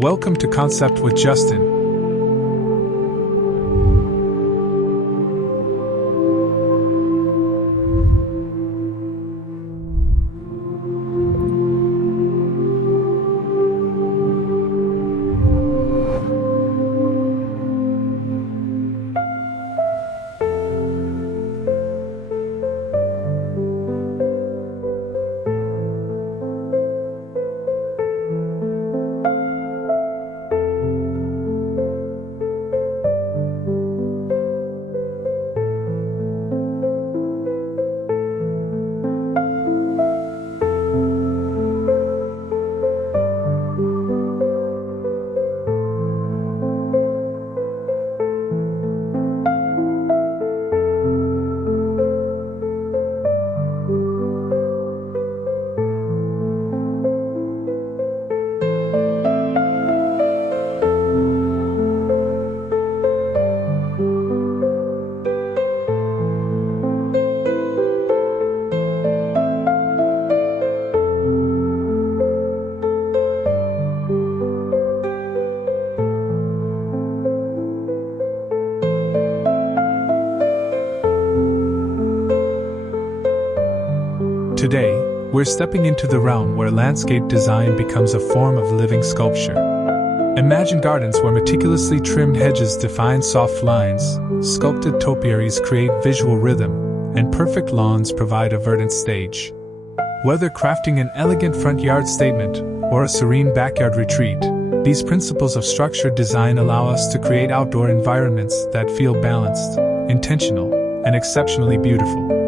Welcome to Concept with Justin. Today, we're stepping into the realm where landscape design becomes a form of living sculpture. Imagine gardens where meticulously trimmed hedges define soft lines, sculpted topiaries create visual rhythm, and perfect lawns provide a verdant stage. Whether crafting an elegant front yard statement or a serene backyard retreat, these principles of structured design allow us to create outdoor environments that feel balanced, intentional, and exceptionally beautiful.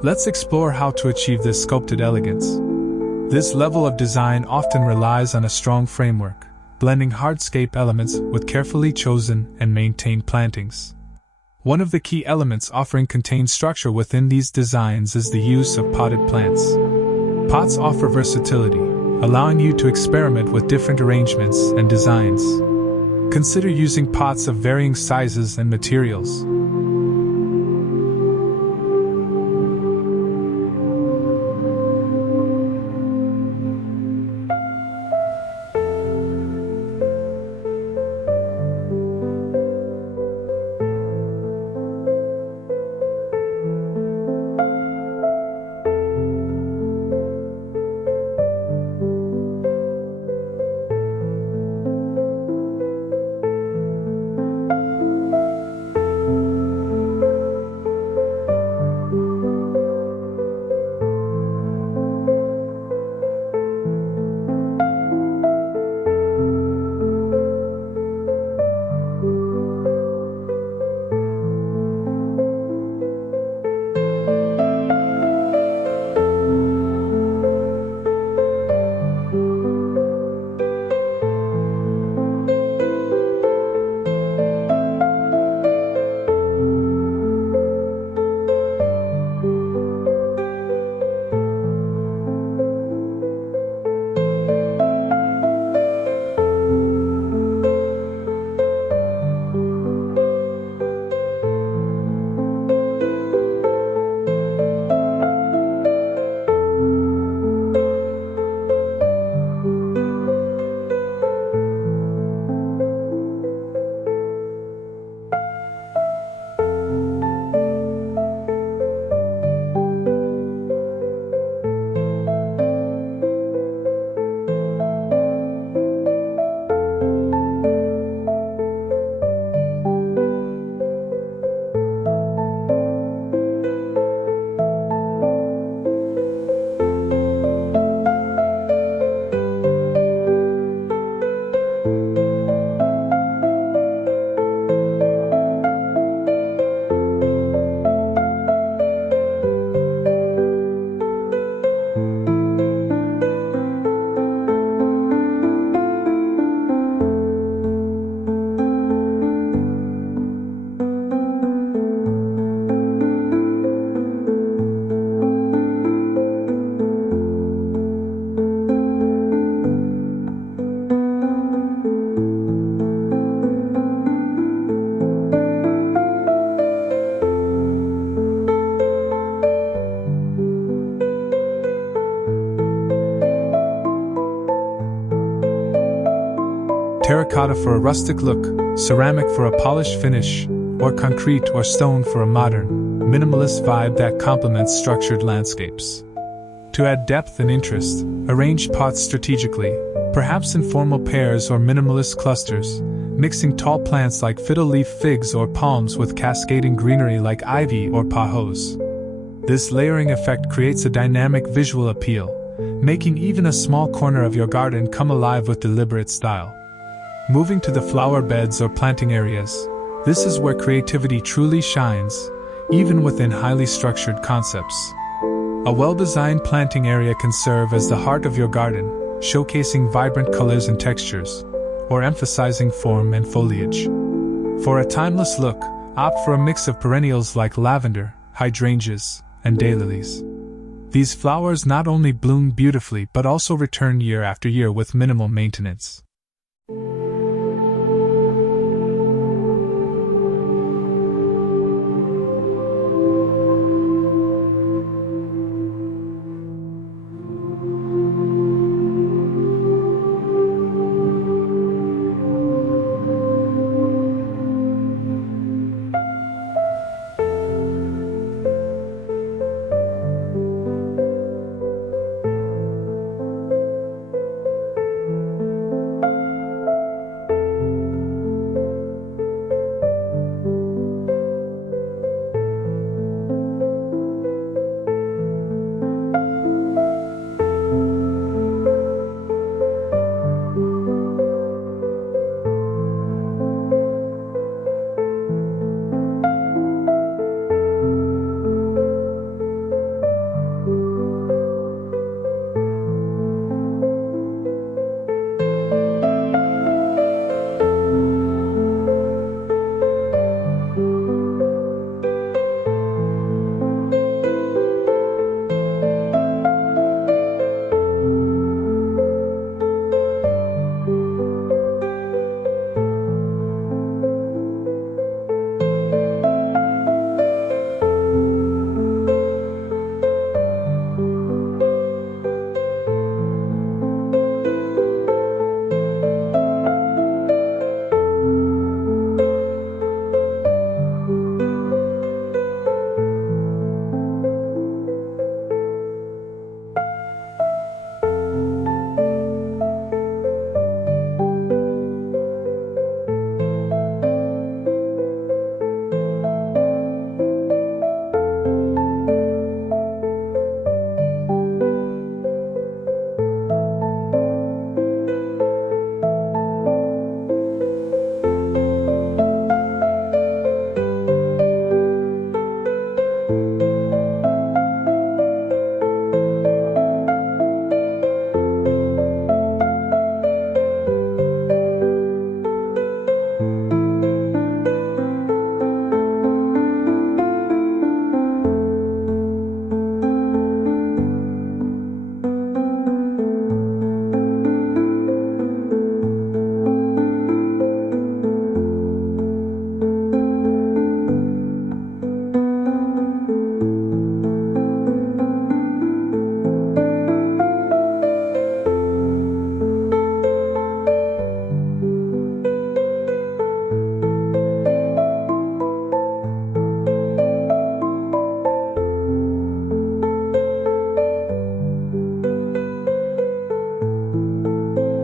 Let's explore how to achieve this sculpted elegance. This level of design often relies on a strong framework, blending hardscape elements with carefully chosen and maintained plantings. One of the key elements offering contained structure within these designs is the use of potted plants. Pots offer versatility, allowing you to experiment with different arrangements and designs. Consider using pots of varying sizes and materials. terracotta for a rustic look, ceramic for a polished finish, or concrete or stone for a modern, minimalist vibe that complements structured landscapes. To add depth and interest, arrange pots strategically, perhaps in formal pairs or minimalist clusters, mixing tall plants like fiddle-leaf figs or palms with cascading greenery like ivy or pothos. This layering effect creates a dynamic visual appeal, making even a small corner of your garden come alive with deliberate style. Moving to the flower beds or planting areas, this is where creativity truly shines, even within highly structured concepts. A well-designed planting area can serve as the heart of your garden, showcasing vibrant colors and textures, or emphasizing form and foliage. For a timeless look, opt for a mix of perennials like lavender, hydrangeas, and daylilies. These flowers not only bloom beautifully but also return year after year with minimal maintenance.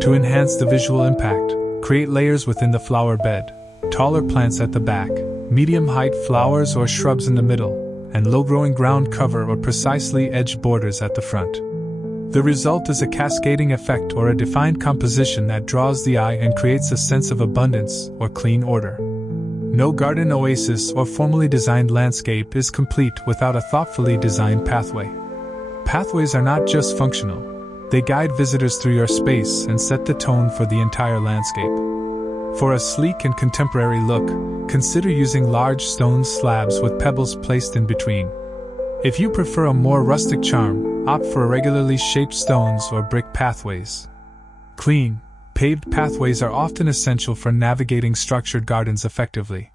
To enhance the visual impact, create layers within the flower bed, taller plants at the back, medium-height flowers or shrubs in the middle, and low-growing ground cover or precisely edged borders at the front. The result is a cascading effect or a defined composition that draws the eye and creates a sense of abundance or clean order. No garden oasis or formally designed landscape is complete without a thoughtfully designed pathway. Pathways are not just functional. They guide visitors through your space and set the tone for the entire landscape. For a sleek and contemporary look, consider using large stone slabs with pebbles placed in between. If you prefer a more rustic charm, opt for irregularly shaped stones or brick pathways. Clean, paved pathways are often essential for navigating structured gardens effectively.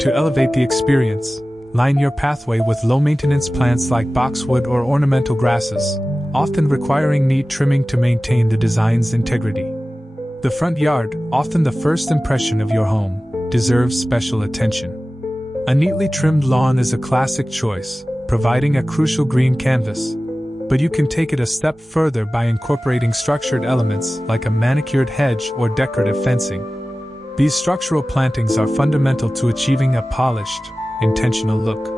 To elevate the experience, line your pathway with low-maintenance plants like boxwood or ornamental grasses, often requiring neat trimming to maintain the design's integrity. The front yard, often the first impression of your home, deserves special attention. A neatly trimmed lawn is a classic choice, providing a crucial green canvas, but you can take it a step further by incorporating structured elements like a manicured hedge or decorative fencing. These structural plantings are fundamental to achieving a polished, intentional look.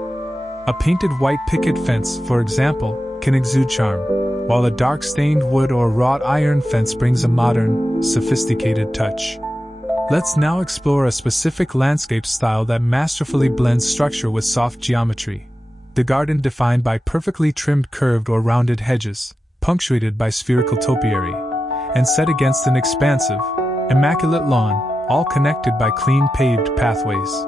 A painted white picket fence, for example, can exude charm, while a dark stained wood or wrought iron fence brings a modern, sophisticated touch. Let's now explore a specific landscape style that masterfully blends structure with soft geometry. The garden defined by perfectly trimmed curved or rounded hedges, punctuated by spherical topiary, and set against an expansive, immaculate lawn, all connected by clean paved pathways.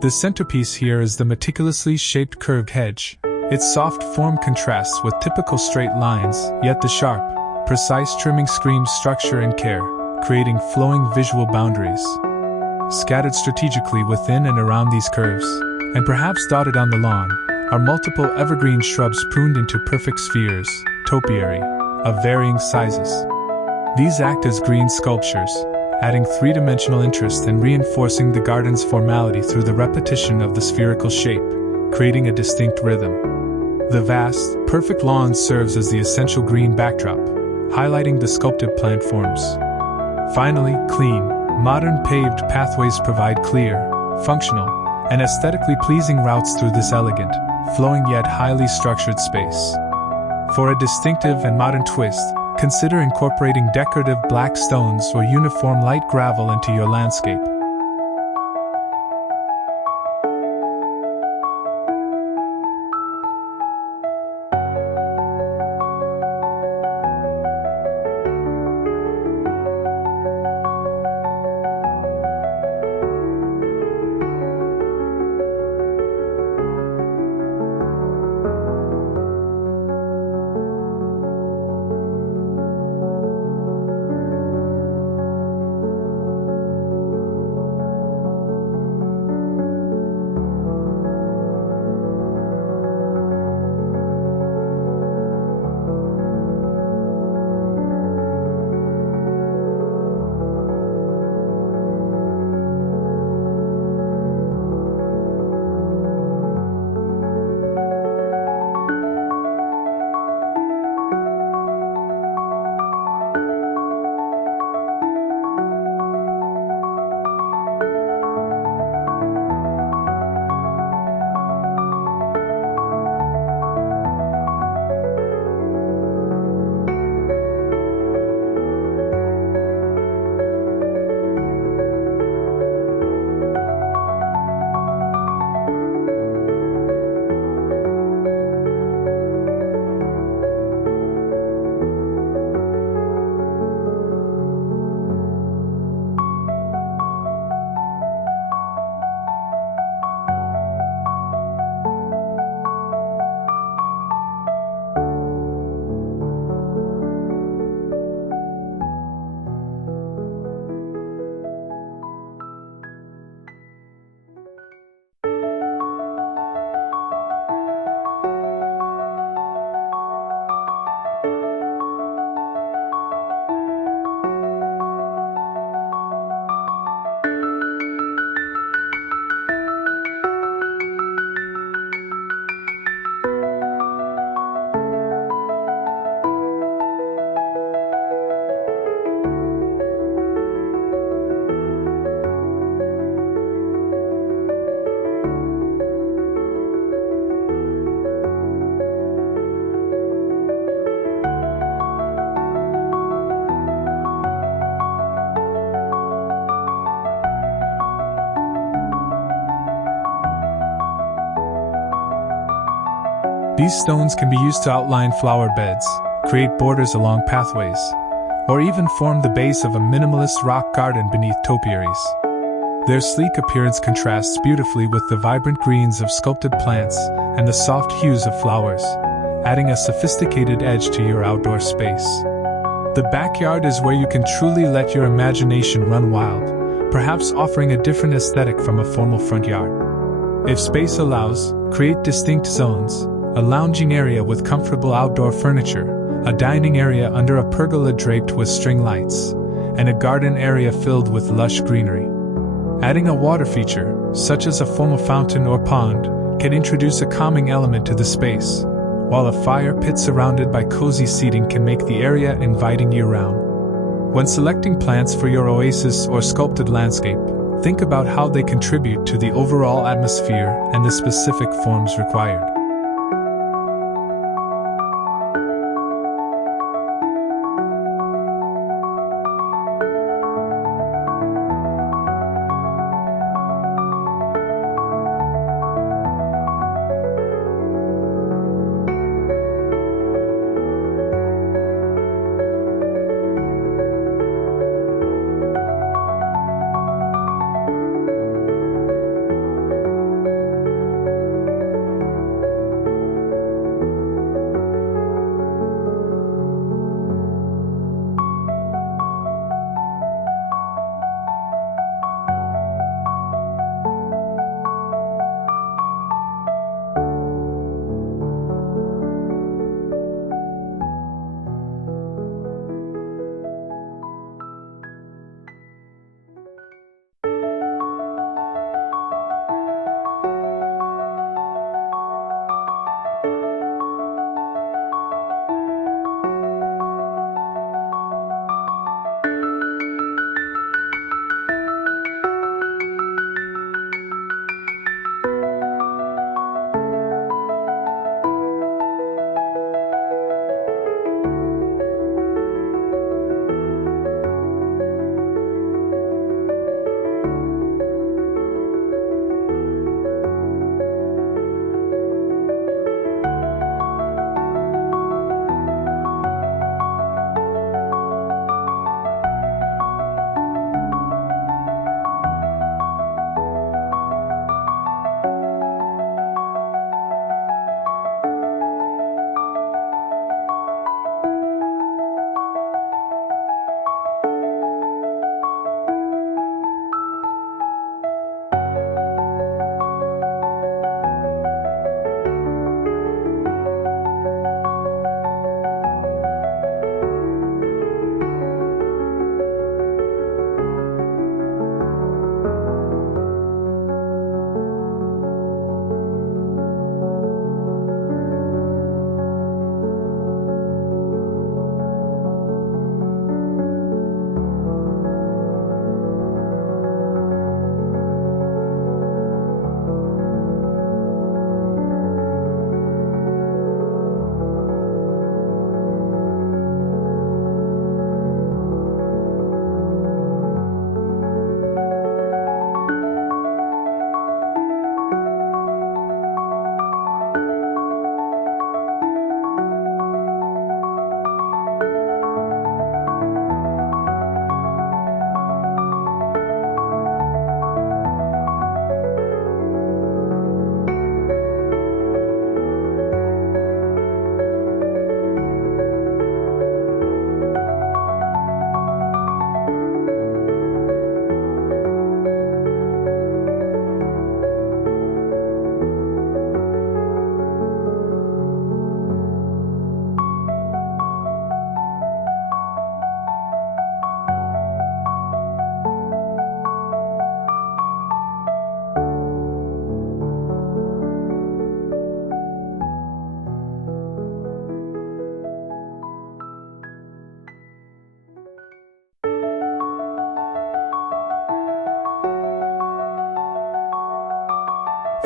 The centerpiece here is the meticulously shaped curved hedge. Its soft form contrasts with typical straight lines, yet the sharp, precise trimming screams structure and care, creating flowing visual boundaries. Scattered strategically within and around these curves, and perhaps dotted on the lawn, are multiple evergreen shrubs pruned into perfect spheres, topiary, of varying sizes. These act as green sculptures, adding three-dimensional interest and reinforcing the garden's formality through the repetition of the spherical shape, creating a distinct rhythm. The vast, perfect lawn serves as the essential green backdrop, highlighting the sculpted plant forms. Finally, clean, modern paved pathways provide clear, functional, and aesthetically pleasing routes through this elegant, flowing yet highly structured space. For a distinctive and modern twist, consider incorporating decorative black stones or uniform light gravel into your landscape. These stones can be used to outline flower beds, create borders along pathways, or even form the base of a minimalist rock garden beneath topiaries. Their sleek appearance contrasts beautifully with the vibrant greens of sculpted plants and the soft hues of flowers, adding a sophisticated edge to your outdoor space. The backyard is where you can truly let your imagination run wild, perhaps offering a different aesthetic from a formal front yard. If space allows, create distinct zones: a lounging area with comfortable outdoor furniture, a dining area under a pergola draped with string lights, and a garden area filled with lush greenery. Adding a water feature, such as a formal fountain or pond, can introduce a calming element to the space, while a fire pit surrounded by cozy seating can make the area inviting year-round. When selecting plants for your oasis or sculpted landscape, think about how they contribute to the overall atmosphere and the specific forms required.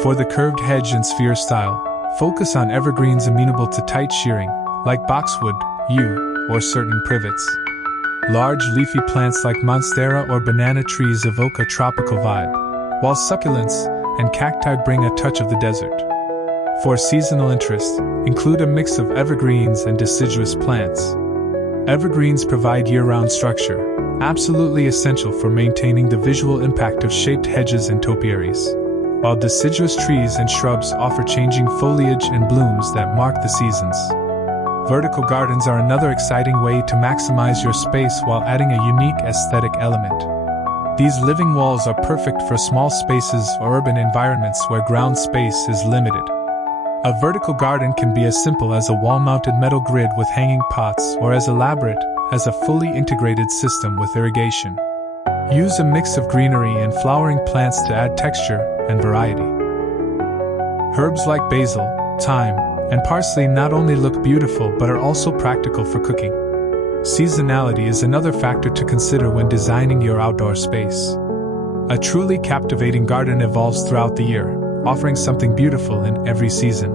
For the curved hedge and sphere style, focus on evergreens amenable to tight shearing, like boxwood, yew, or certain privets. Large leafy plants like monstera or banana trees evoke a tropical vibe, while succulents and cacti bring a touch of the desert. For seasonal interest, include a mix of evergreens and deciduous plants. Evergreens provide year-round structure, absolutely essential for maintaining the visual impact of shaped hedges and topiaries, while deciduous trees and shrubs offer changing foliage and blooms that mark the seasons. Vertical gardens are another exciting way to maximize your space while adding a unique aesthetic element. These living walls are perfect for small spaces or urban environments where ground space is limited. A vertical garden can be as simple as a wall-mounted metal grid with hanging pots or as elaborate as a fully integrated system with irrigation. Use a mix of greenery and flowering plants to add texture and variety. Herbs like basil, thyme, and parsley not only look beautiful but are also practical for cooking. Seasonality is another factor to consider when designing your outdoor space. A truly captivating garden evolves throughout the year, offering something beautiful in every season.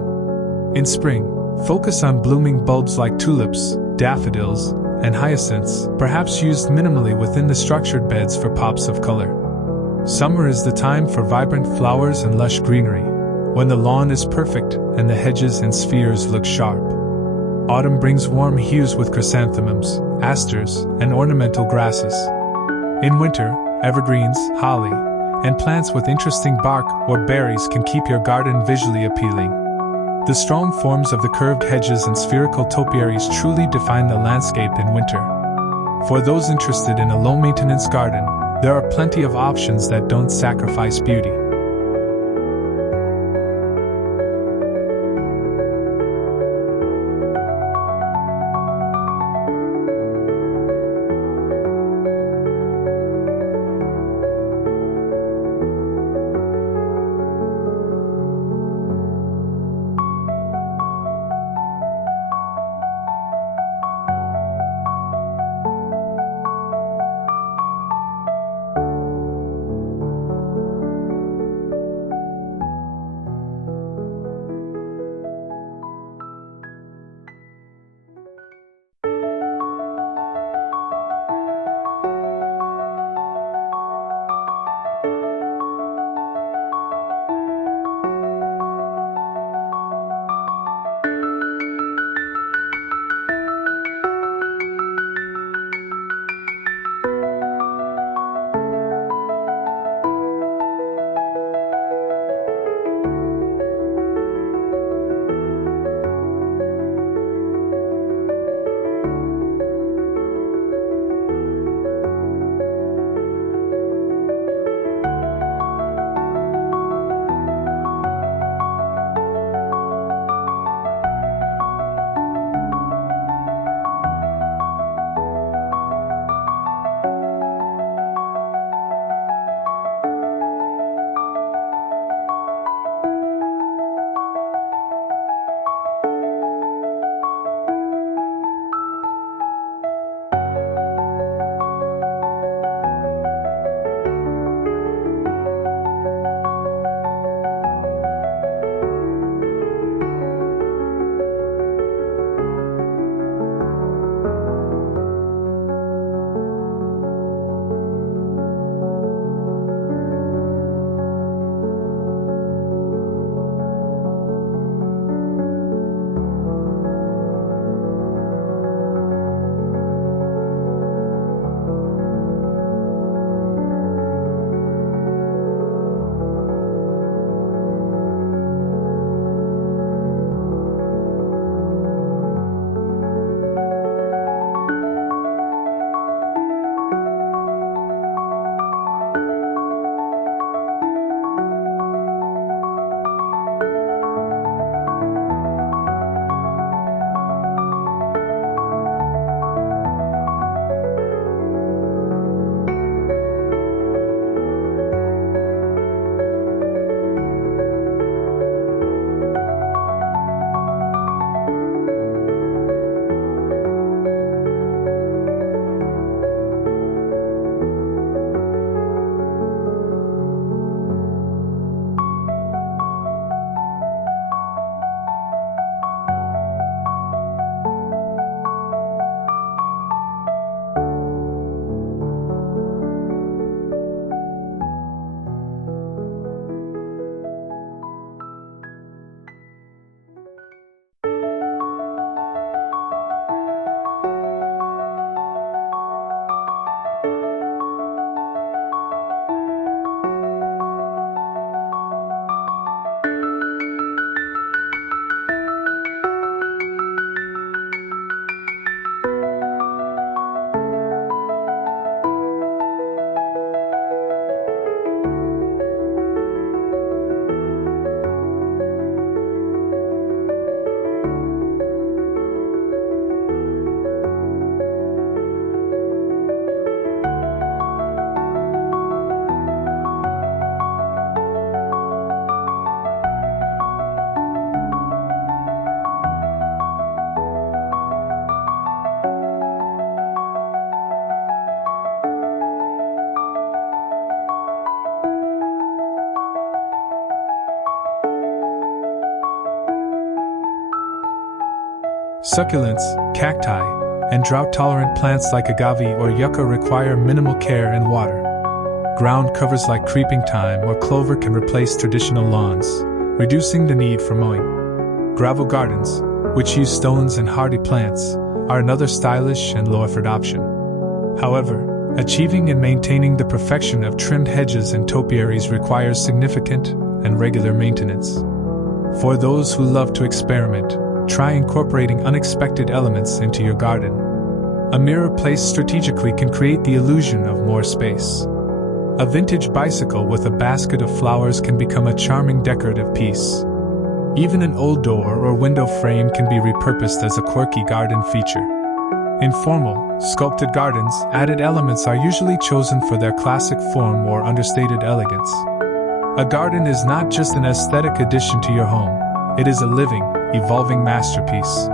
In spring, focus on blooming bulbs like tulips, daffodils, and hyacinths, perhaps used minimally within the structured beds for pops of color. Summer is the time for vibrant flowers and lush greenery, when the lawn is perfect and the hedges and spheres look sharp. Autumn brings warm hues with chrysanthemums, asters, and ornamental grasses. In winter, evergreens, holly, and plants with interesting bark or berries can keep your garden visually appealing. The strong forms of the curved hedges and spherical topiaries truly define the landscape in winter. For those interested in a low-maintenance garden, there are plenty of options that don't sacrifice beauty. Succulents, cacti, and drought-tolerant plants like agave or yucca require minimal care and water. Ground covers like creeping thyme or clover can replace traditional lawns, reducing the need for mowing. Gravel gardens, which use stones and hardy plants, are another stylish and low-effort option. However, achieving and maintaining the perfection of trimmed hedges and topiaries requires significant and regular maintenance. For those who love to experiment, try incorporating unexpected elements into your garden. A mirror placed strategically can create the illusion of more space. A vintage bicycle with a basket of flowers can become a charming decorative piece. Even an old door or window frame can be repurposed as a quirky garden feature. In formal, sculpted gardens, added elements are usually chosen for their classic form or understated elegance. A garden is not just an aesthetic addition to your home, it is a living, evolving masterpiece.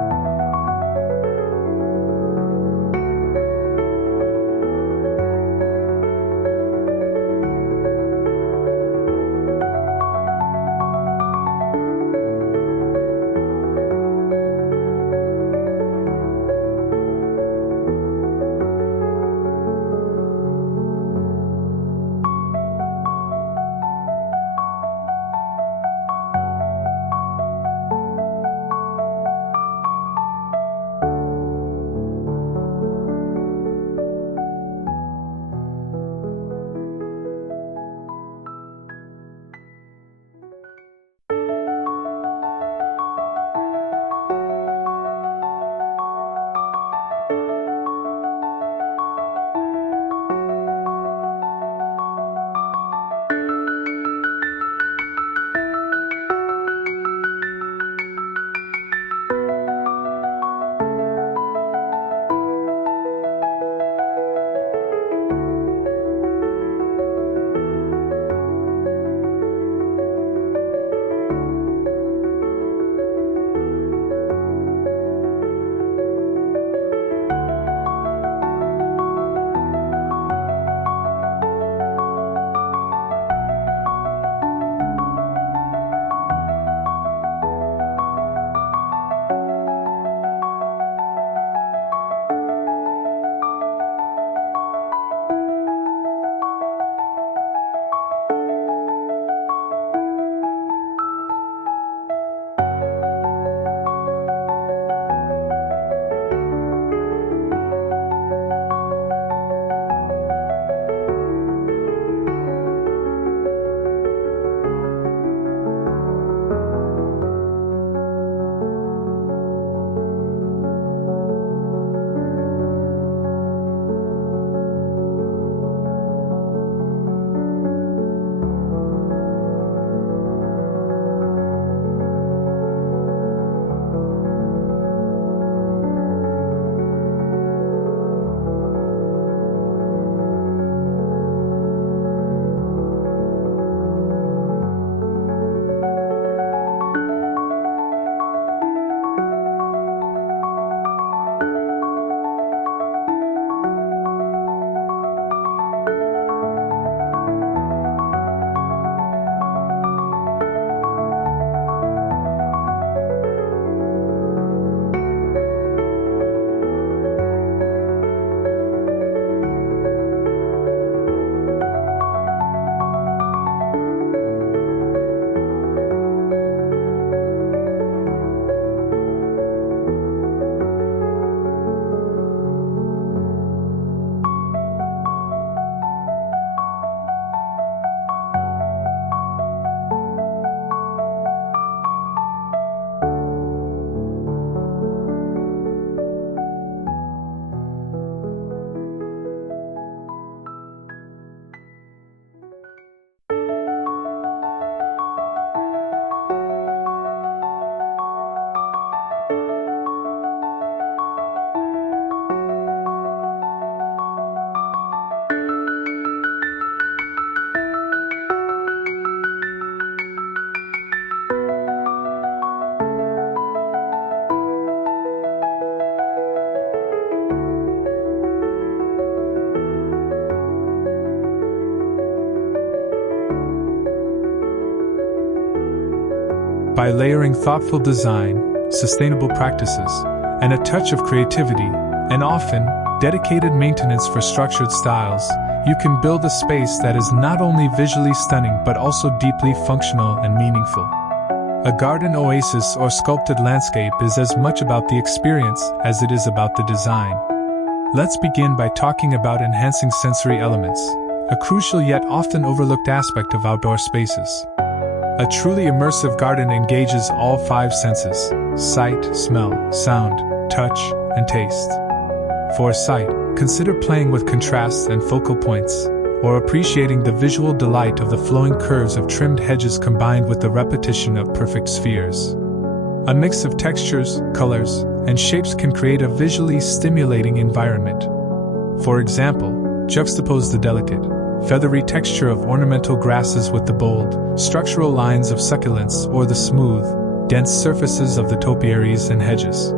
By layering thoughtful design, sustainable practices, and a touch of creativity, and often, dedicated maintenance for structured styles, you can build a space that is not only visually stunning but also deeply functional and meaningful. A garden oasis or sculpted landscape is as much about the experience as it is about the design. Let's begin by talking about enhancing sensory elements, a crucial yet often overlooked aspect of outdoor spaces. A truly immersive garden engages all 5 senses: sight, smell, sound, touch, and taste. For sight, consider playing with contrasts and focal points, or appreciating the visual delight of the flowing curves of trimmed hedges combined with the repetition of perfect spheres. A mix of textures, colors, and shapes can create a visually stimulating environment. For example, juxtapose the delicate, feathery texture of ornamental grasses with the bold, structural lines of succulents or the smooth, dense surfaces of the topiaries and hedges.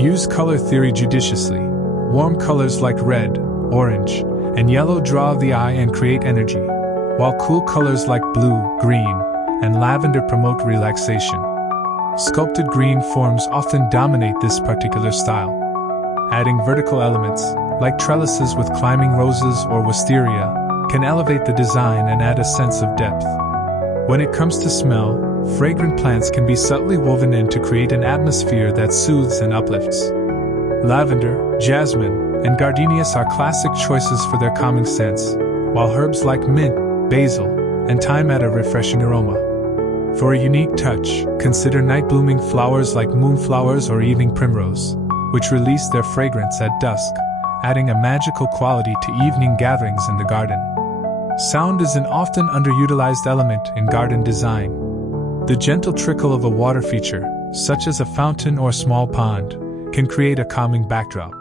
Use color theory judiciously. Warm colors like red, orange, and yellow draw the eye and create energy, while cool colors like blue, green, and lavender promote relaxation. Sculpted green forms often dominate this particular style. Adding vertical elements, like trellises with climbing roses or wisteria, can elevate the design and add a sense of depth. When it comes to smell, fragrant plants can be subtly woven in to create an atmosphere that soothes and uplifts. Lavender, jasmine, and gardenias are classic choices for their calming scents, while herbs like mint, basil, and thyme add a refreshing aroma. For a unique touch, consider night-blooming flowers like moonflowers or evening primrose, which release their fragrance at dusk, adding a magical quality to evening gatherings in the garden. Sound is an often underutilized element in garden design. The gentle trickle of a water feature, such as a fountain or small pond, can create a calming backdrop.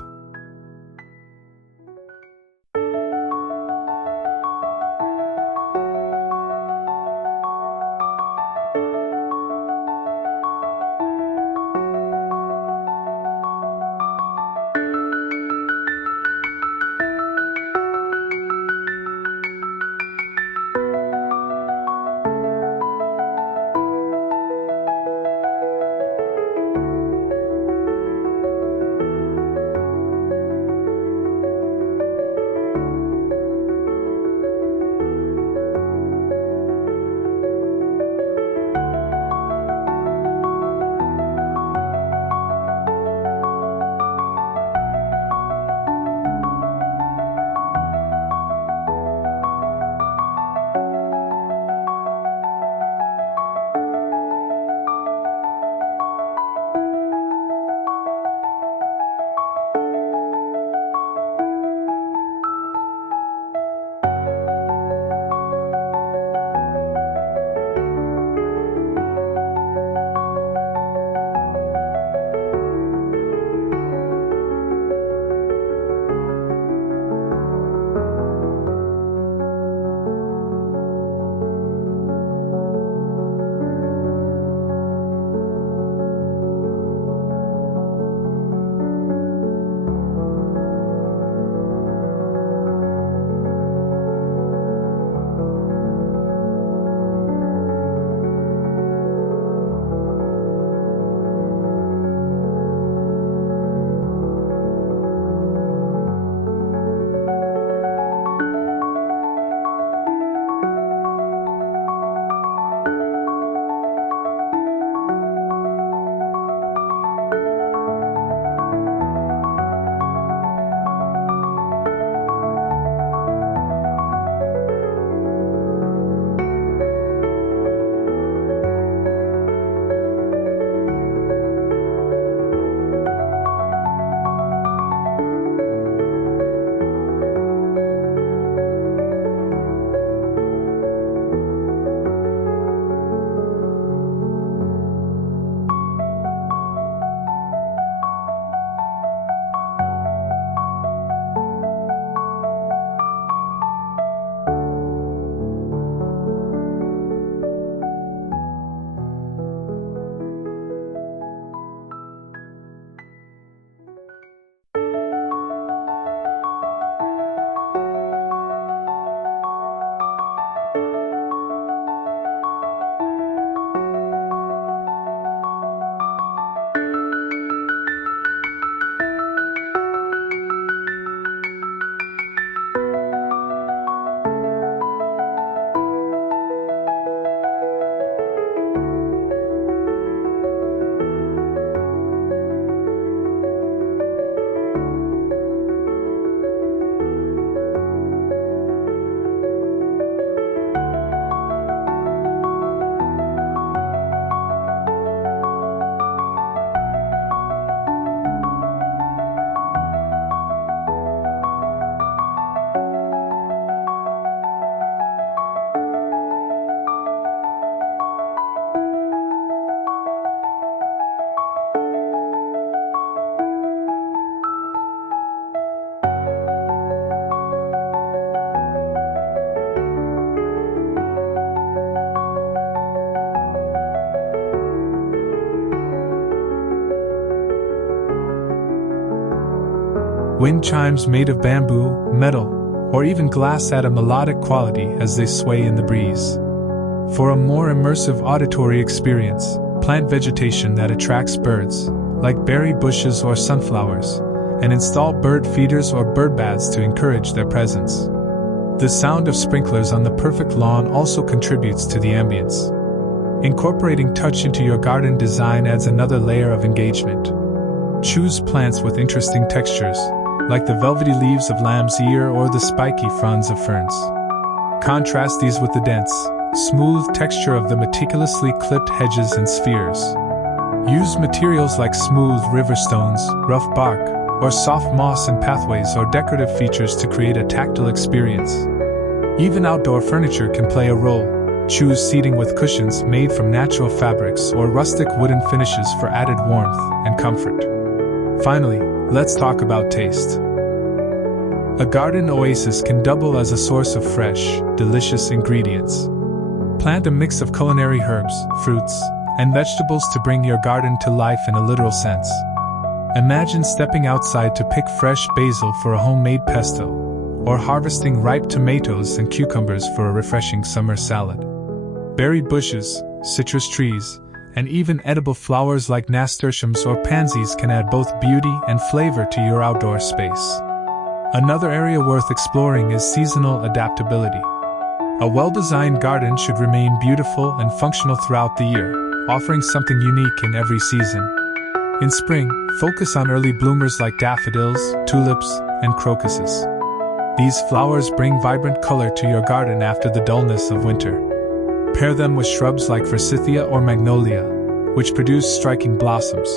Wind chimes made of bamboo, metal, or even glass add a melodic quality as they sway in the breeze. For a more immersive auditory experience, plant vegetation that attracts birds, like berry bushes or sunflowers, and install bird feeders or bird baths to encourage their presence. The sound of sprinklers on the perfect lawn also contributes to the ambience. Incorporating touch into your garden design adds another layer of engagement. Choose plants with interesting textures, like the velvety leaves of lamb's ear or the spiky fronds of ferns. Contrast these with the dense, smooth texture of the meticulously clipped hedges and spheres. Use materials like smooth river stones, rough bark, or soft moss and pathways or decorative features to create a tactile experience. Even outdoor furniture can play a role. Choose seating with cushions made from natural fabrics or rustic wooden finishes for added warmth and comfort. Finally, let's talk about taste. A garden oasis can double as a source of fresh, delicious ingredients. Plant a mix of culinary herbs, fruits, and vegetables to bring your garden to life in a literal sense. Imagine stepping outside to pick fresh basil for a homemade pesto, or harvesting ripe tomatoes and cucumbers for a refreshing summer salad. Berry bushes, citrus trees, and even edible flowers like nasturtiums or pansies can add both beauty and flavor to your outdoor space. Another area worth exploring is seasonal adaptability. A well-designed garden should remain beautiful and functional throughout the year, offering something unique in every season. In spring, focus on early bloomers like daffodils, tulips, and crocuses. These flowers bring vibrant color to your garden after the dullness of winter. Pair them with shrubs like forsythia or magnolia, which produce striking blossoms.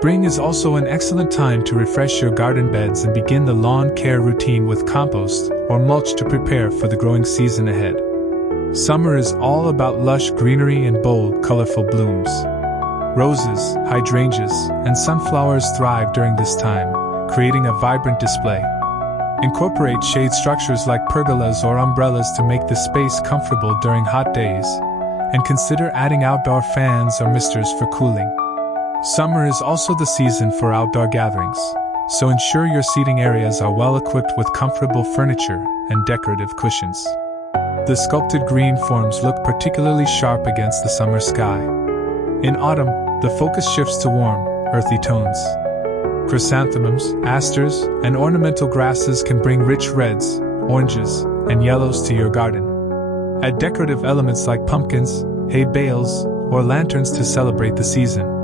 Spring is also an excellent time to refresh your garden beds and begin the lawn care routine with compost or mulch to prepare for the growing season ahead. Summer is all about lush greenery and bold, colorful blooms. Roses, hydrangeas, and sunflowers thrive during this time, creating a vibrant display. Incorporate shade structures like pergolas or umbrellas to make the space comfortable during hot days, and consider adding outdoor fans or misters for cooling. Summer is also the season for outdoor gatherings, so ensure your seating areas are well equipped with comfortable furniture and decorative cushions. The sculpted green forms look particularly sharp against the summer sky. In autumn, the focus shifts to warm, earthy tones. Chrysanthemums, asters, and ornamental grasses can bring rich reds, oranges, and yellows to your garden. Add decorative elements like pumpkins, hay bales, or lanterns to celebrate the season.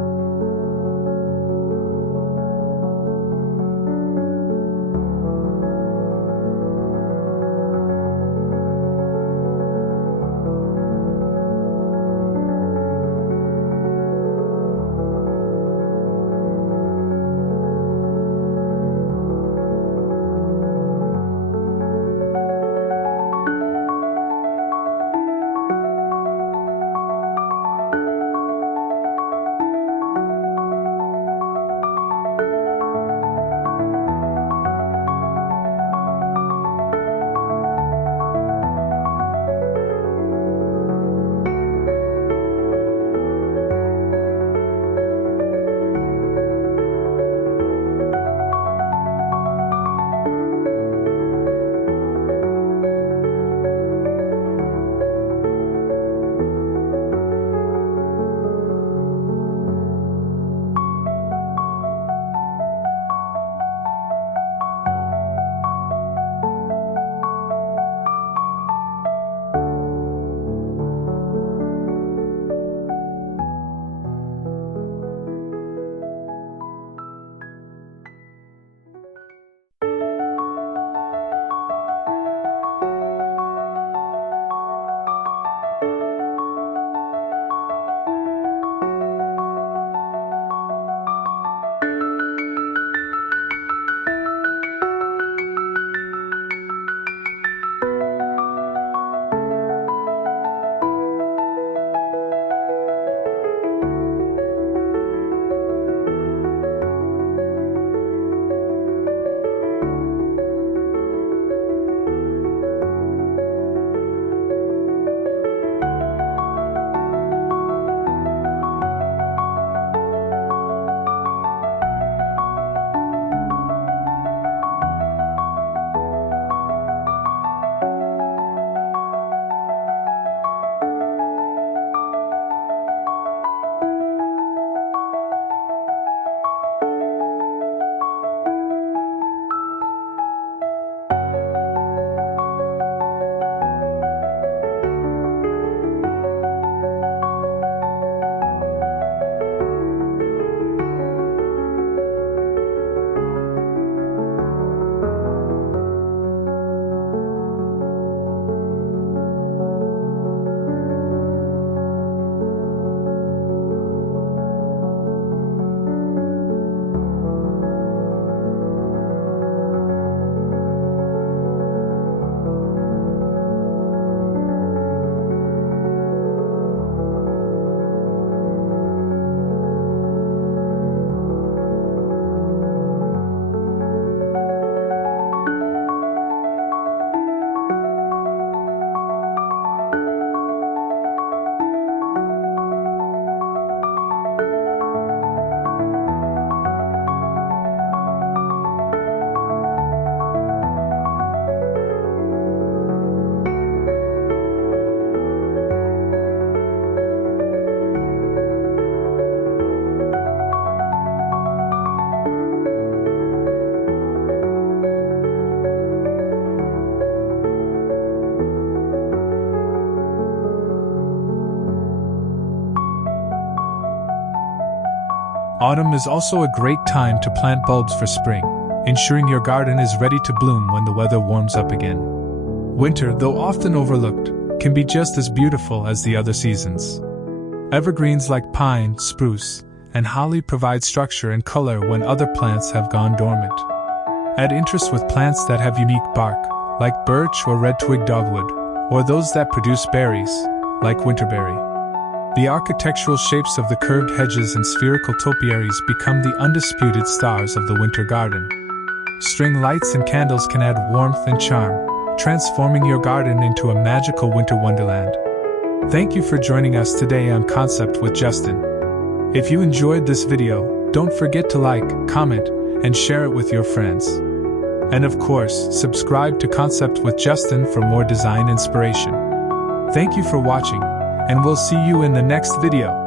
Autumn is also a great time to plant bulbs for spring, ensuring your garden is ready to bloom when the weather warms up again. Winter, though often overlooked, can be just as beautiful as the other seasons. Evergreens like pine, spruce, and holly provide structure and color when other plants have gone dormant. Add interest with plants that have unique bark, like birch or red-twig dogwood, or those that produce berries, like winterberry. The architectural shapes of the curved hedges and spherical topiaries become the undisputed stars of the winter garden. String lights and candles can add warmth and charm, transforming your garden into a magical winter wonderland. Thank you for joining us today on Concept with Justin. If you enjoyed this video, don't forget to like, comment, and share it with your friends. And of course, subscribe to Concept with Justin for more design inspiration. Thank you for watching, and we'll see you in the next video.